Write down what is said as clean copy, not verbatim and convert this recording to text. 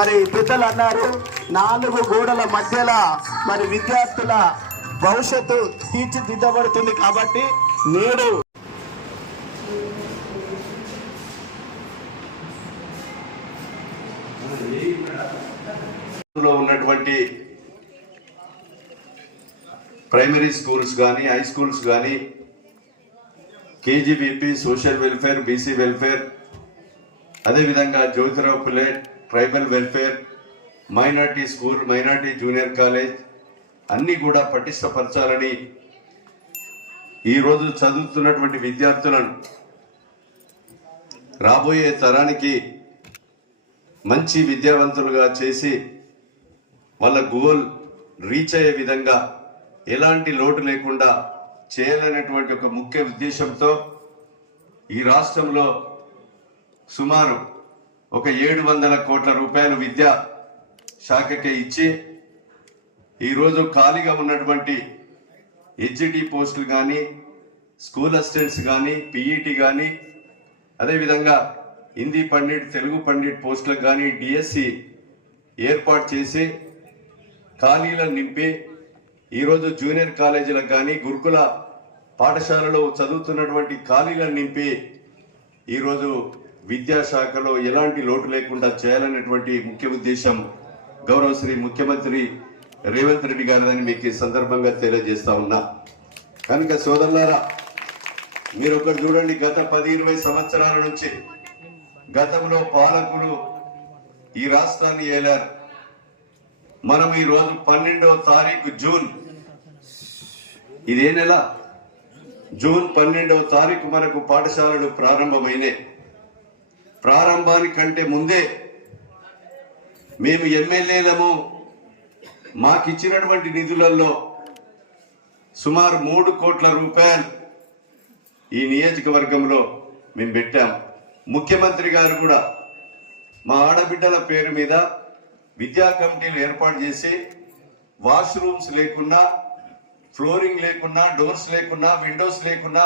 మరి పెద్దలు అన్నారు, 4 గోడల మధ్యలో మరి విద్యార్థుల భవిష్యత్తు తీర్చిదిద్దబడుతుంది. కాబట్టి నేడు ఉన్నటువంటి ప్రైమరీ స్కూల్స్ కానీ, హై స్కూల్స్ కానీ, KGBP, social welfare, BC welfare, అదేవిధంగా Jyotirao Phule tribal welfare, minority school, minority junior college అన్నీ కూడా పటిష్టపరచాలని ఈరోజు చదువుతున్నటువంటి విద్యార్థులను రాబోయే తరానికి మంచి విద్యావంతులుగా చేసి వాళ్ళ గోల్ రీచ్ అయ్యే విధంగా ఎలాంటి లోటు లేకుండా చేయాలనేటువంటి ఒక ముఖ్య ఉద్దేశంతో ఈ రాష్ట్రంలో సుమారు ఒక 700 కోట్ల రూపాయలు విద్యా శాఖకే ఇచ్చి ఈరోజు ఖాళీగా ఉన్నటువంటి హెచ్జిటి పోస్టులు కానీ, స్కూల్ అసిస్టెంట్స్ కానీ, పీఈటీ కానీ, అదేవిధంగా హిందీ పండిట్, తెలుగు పండిట్ పోస్టులకు కానీ డిఎస్సి ఏర్పాటు చేసి ఖాళీలను నింపి ఈరోజు జూనియర్ కాలేజీలకు కానీ, గురుకుల పాఠశాలలో చదువుతున్నటువంటి ఖాళీలను నింపి ఈరోజు విద్యాశాఖలో ఎలాంటి లోటు లేకుండా చేయాలనేటువంటి ముఖ్య ఉద్దేశం గౌరవ శ్రీ ముఖ్యమంత్రి రేవంత్ రెడ్డి గారిదని మీకు ఈ సందర్భంగా తెలియజేస్తా ఉన్నా. కనుక సోదరులారా, మీరు ఒకటి చూడండి, గత 10-20 సంవత్సరాల నుంచి గతంలో పాలకులు ఈ రాష్ట్రాన్ని ఏలారు. మనం ఈ రోజు 12వ తారీఖు జూన్, ఇదే నెల జూన్ 12వ తారీఖు మనకు పాఠశాలలు ప్రారంభమైనాయి. ప్రారంభానికంటే ముందే మేము ఎమ్మెల్యేలము మాకిచ్చినటువంటి నిధులలో సుమారు 3 కోట్ల రూపాయలు ఈ నియోజకవర్గంలో మేము పెట్టాం. ముఖ్యమంత్రి గారు కూడా మా ఆడబిడ్డల పేరు మీద విద్యా కమిటీలు ఏర్పాటు చేసి వాష్రూమ్స్ లేకున్నా, ఫ్లోరింగ్ లేకున్నా, డోర్స్ లేకున్నా, విండోస్ లేకున్నా